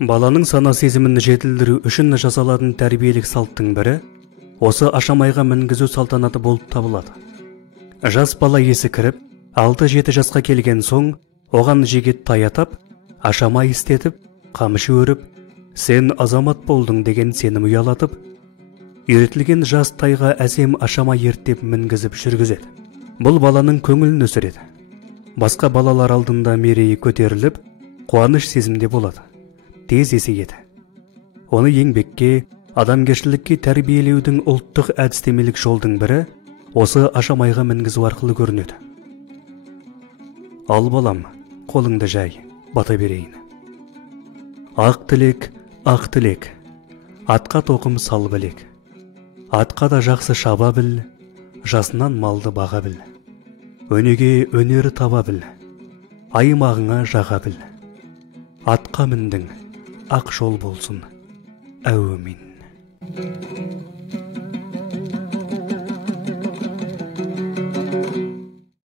Баланың сана сезімін жетілдіру үшін жасалатын тәрбиелік салттың бірі осы ашамайға мінгізу салтанаты болып табылады. Жас бала есі кіріп, 6-7 жасқа келген соң, оған жегет таятап, ашамай істетіп, қамшы өріп, сен азамат болдың деген сенім ұялатып, үйретілген жас тайға әсем ашамай ертеп мінгізіп жүргізеді. Бұл баланың көңілін өсіреді. Басқа балалар алдында мерейі көтеріліп, қуаныш сезімде болады. Тез есейеді. Оны еңбекке, адамгершілікке тәрбиелеудің ұлттық әдістемелік жолдың бірі осы ашамайға мінгізу арқылы көрінеді. Ал балам, қолыңды жай, бата берейін. Ақ тілек, атқа тоқым сал білек. Атқа да жақсы шаба біл, жасынан малды баға біл. Өнеге өнері таба біл, аймағыңа жаға біл. Атқа міндің, ақ жол болсын, әумин.